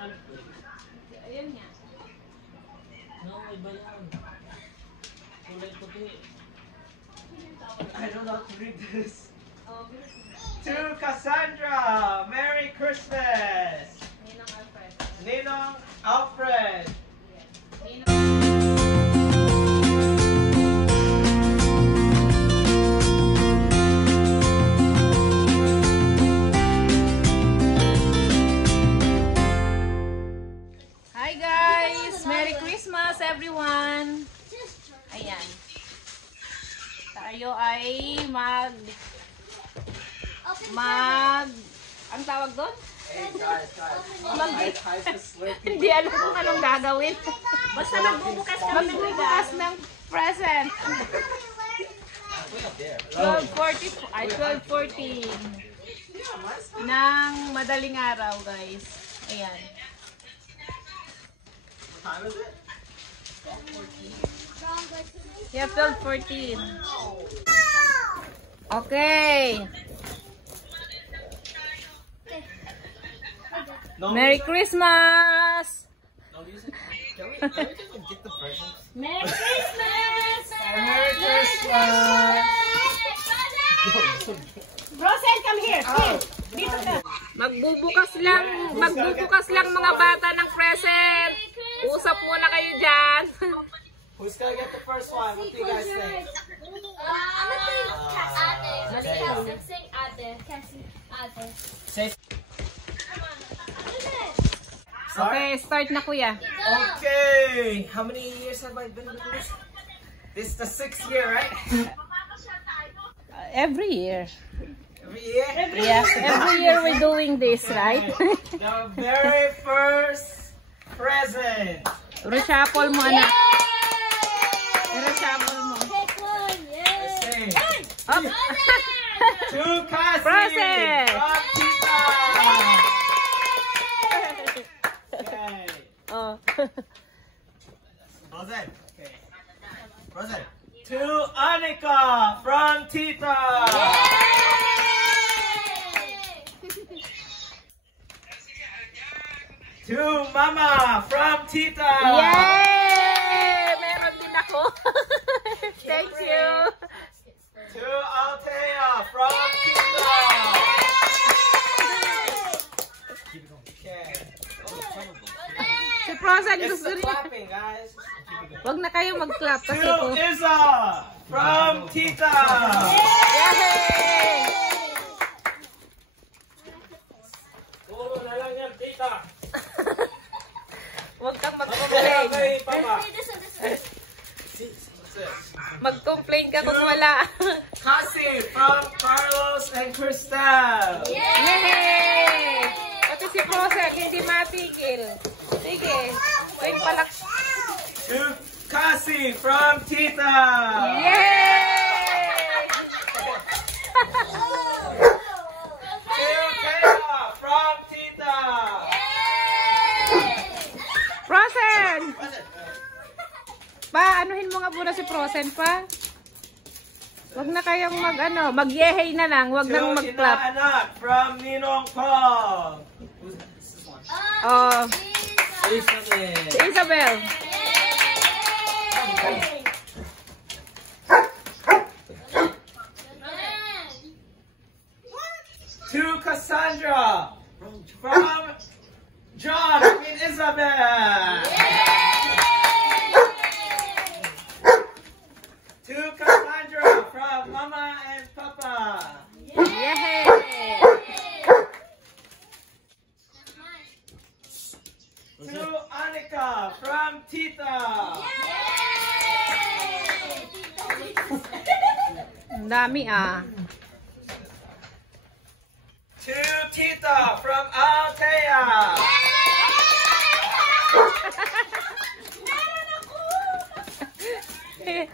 Ayun nga. No, may bayan. Kulay puti. I don't know how to read this. To Cassandra, Merry Christmas. Ninong Alfred. Ninong Alfred. Hi guys! Merry Christmas everyone! Ayan. Tayo ay ang tawag doon? Hey guys. Hindi alam kung anong gagawin. Basta magbubukas kami. Magbubukas ng present. 12:14 ng madaling araw guys. Ayan. What time is it? Yeah, 12:14. Okay. No, Merry Christmas! no music. Can we get the presents? Merry Christmas! Merry Christmas! Rosen, come here. Dito ka. Magbubukas lang mga bata ng present. Usap muna kayo dyan. Who's gonna get the first one? What do you guys think? Sing ate. Ate. Say. Okay, start na kuya. Okay. How many years have I been doing this? This is the 6th year, right? Every year. Every year? Yes, every year we're doing this, right? The very first present. Reshuffle mo, anak. Reshuffle mo. Let's see. Up. To Cassie Present. from Tita. Okay. Oh. Present. Okay. Present. To Anika from Tita. To Mama from Tita. Yay! Meron din ako. Thank you. To Althea from Tita. Okay. Si Prosan It's gusto the niya. clapping, guys. Wag na kayo mag-clap kasi To po. Isa from Tita. Yay! Puro na lang yan, Tita. Wag kang mag-complain. Kay Papa. Mag-complain ka kung wala. Cassie from Carlos and Cristal. Yay! Pati si Prosan hindi matigil. Sige. Wait, palak. To Cassie from Tita. Yay! To Kayla from Tita. Prosen! Pa, anuhin mo nga muna si Prosen pa. Wag na kayong mag-yehey na lang. Wag nang To mag-clap. Inaanak from Ninong Paul. Oh, Isabel. si Isabel. To Cassandra from John and Isabel. To Cassandra from Mama and Papa. Yay! To Anika from Tita. Ang dami ah. To Tita from Althea. Okay.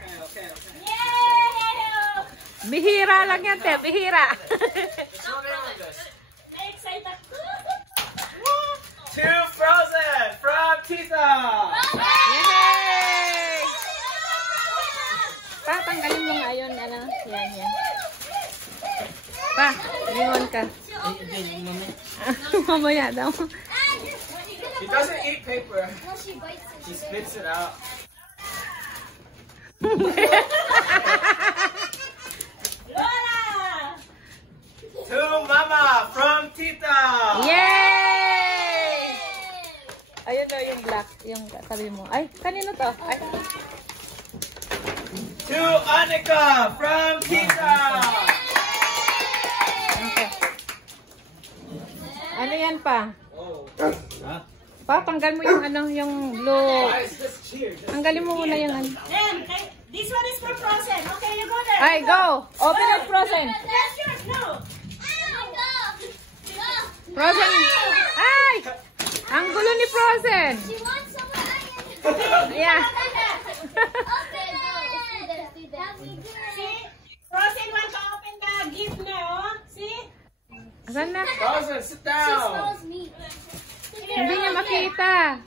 Bihira lang yan, te. Bihira. To Frozen from Tita. Yay! Pa, tanggalin mo nga yun. Ano? Yan. Pa, lingon ka. Mamaya daw. She doesn't eat paper. No, she bites it. She spits it out. Lola! To Mama from Tita. Yay! Ayun daw yung black, yung sabi mo. Ay, kanino to? Ay. To Anika from Tita. Okay. Ano yan pa? Oh. Huh? Pa, tanggal mo yung ano, yung blue. Guys, just cheer. Just Tanggalin mo muna yung ano. Then, this one is for Frozen. Okay, you go there. Ay, go! Open up Frozen. That's yours. No. Frozen. Ay! Ang gulo ni Frozen. She wants some onions. Yeah. Okay, go. See that? See? Frozen want to open the gift now. See? Asan na? Frozen, sit She down. smells meat. Hindi niya makita.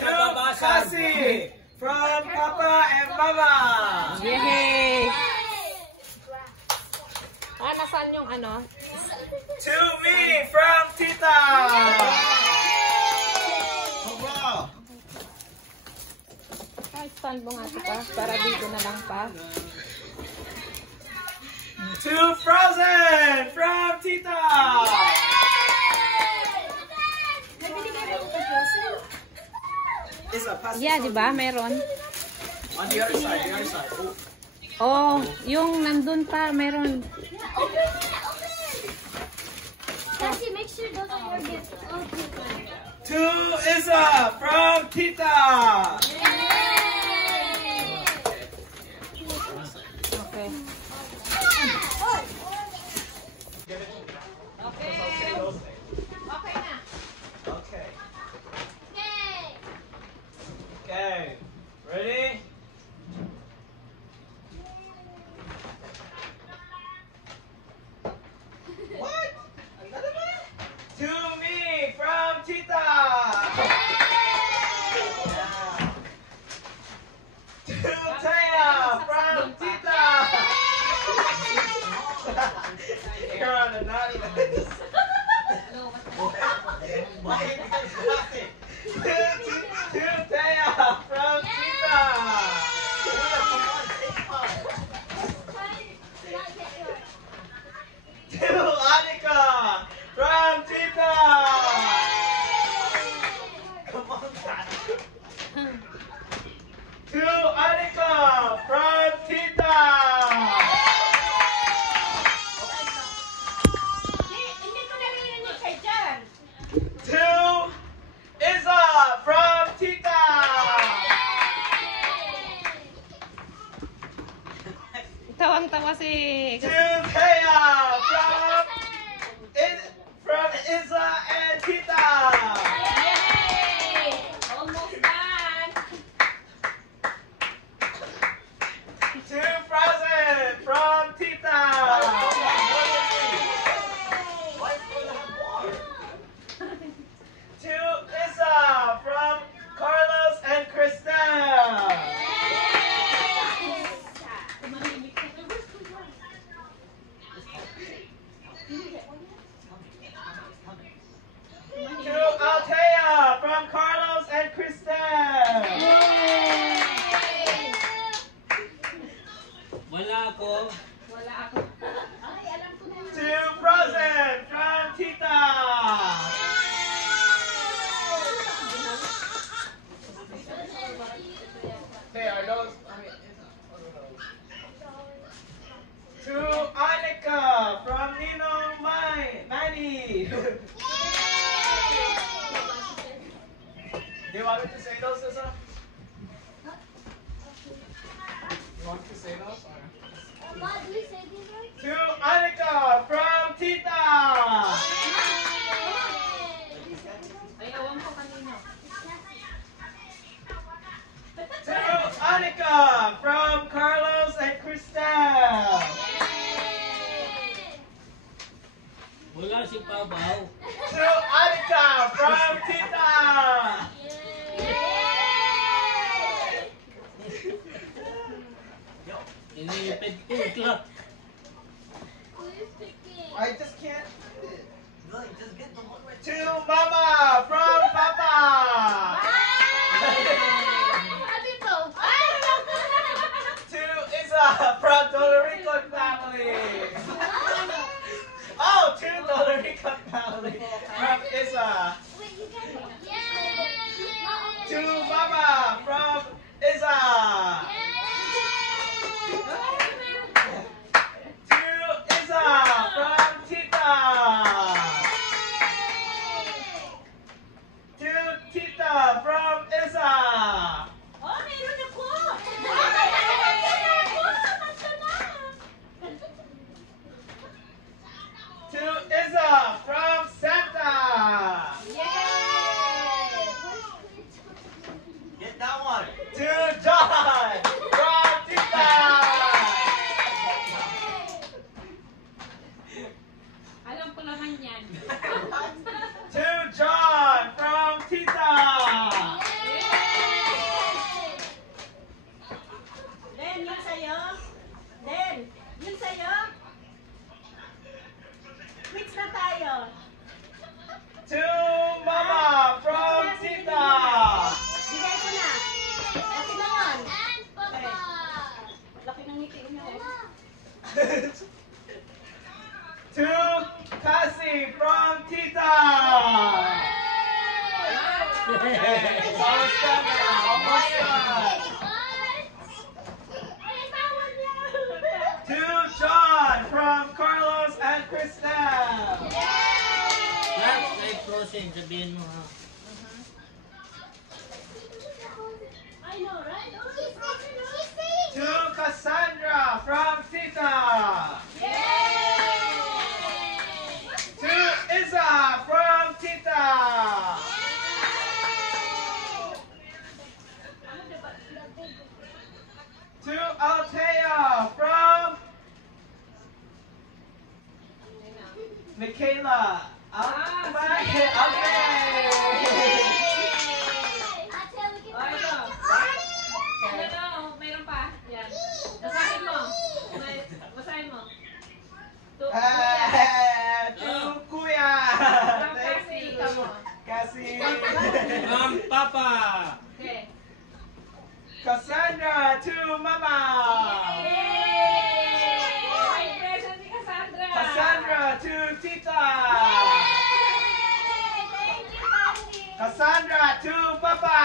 To Cassie from Papa and Mama. Yay! Ah, nasaan yung ano? To me from Tita. Ay, stand mo nga ito pa. Para dito na lang pa. To Frozen from Tita. It's a pasta. Yeah, di ba? Meron. On the other side, the other side. Oh. Oh, yung nandun pa, meron. Cassie, make sure those are your gifts. Okay. To Isa from Tita. Okay. Okay na. Okay. Okay. Ready? What? Another one? To me from Tita. Yeah. To Taya from Tita. You're on a naughty list. To Taya from Tita. To Anika from Tita. Come on, guys. To Anika from Tita. Hindi ko narinig kay Jan. To Isa from Tita. Tawang-tawa si... To Taya from Isa and Tita. Yay! Almost done. To Frozen from Tita. To Isa from Carlos and Cristel. To Althea from Carlos and Cristel. Wala ako. To Frozen from Tita. Hey, are those? To Anika from Nino Manny. Do you want me to say those, Sissa? You want me to say those? Or? Mom, do you say these words? To Anika from Tita. Ay, awan ko kanino. To Anika from Carlos and Cristel. Wala si Pabaw. To Anika from Tita. Ini Cassandra to Mama. May present si Cassandra. Cassandra to Tita. Cassandra to Papa.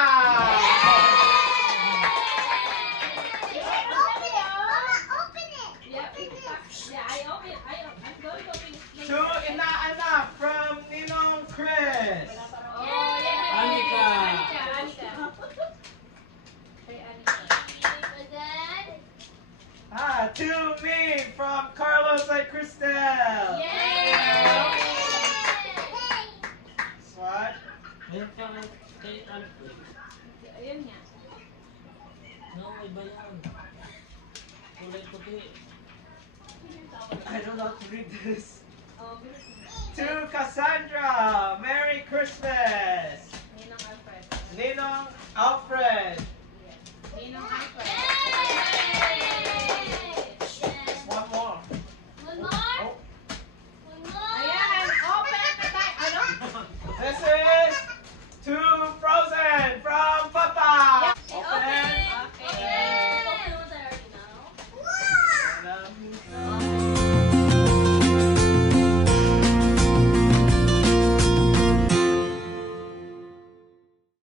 To Ina from Ninong Chris. Anika. To me from Carlos and Cristel. What? Meron pa kay Alfred. Ayun nga. No, iba yan. Kulay puti. I don't know how to read this. To Cassandra, Merry Christmas. Ninong Alfred. Ninong Alfred. Ninong Alfred.